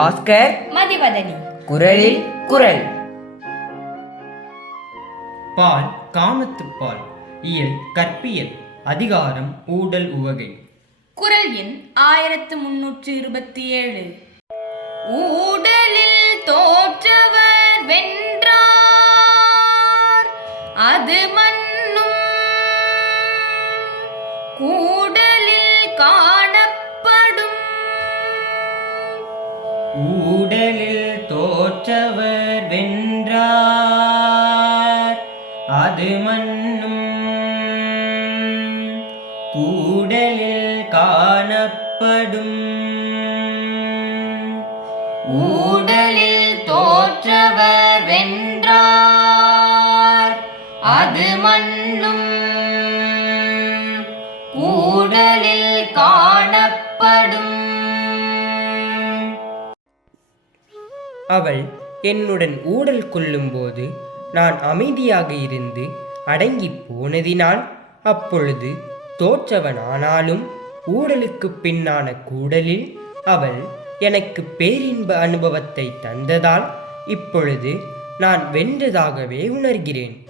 பாஸ்கர் மதிவதனி. குரலில் குரல். பால் காமத்துப்பால். இயல் கற்பியல். அதிகாரம் ஊடல் உவகை. குரல் எண் 1327. ஊடலில் தோற்றவர் வென்றார் அது மன்னும் கூடலில் காணப்படும். ஊடலில் தோற்றவர் வென்றார் அது மன்னும் கூடலில் காணப்படும். ஊடலில் தோற்றவர் வென்றார் அது மன்னும் கூடலில் காணப்படும். அவள் என்னுடன் ஊடல் கொள்ளும்போது நான் அமைதியாக இருந்து அடங்கிப் போனதினால் அப்பொழுது தோற்றவனானாலும் ஊடலுக்கு பின்னான கூடலில் அவள் எனக்கு பேரின்ப அனுபவத்தை தந்ததால் இப்பொழுது நான் வென்றதாகவே உணர்கிறேன்.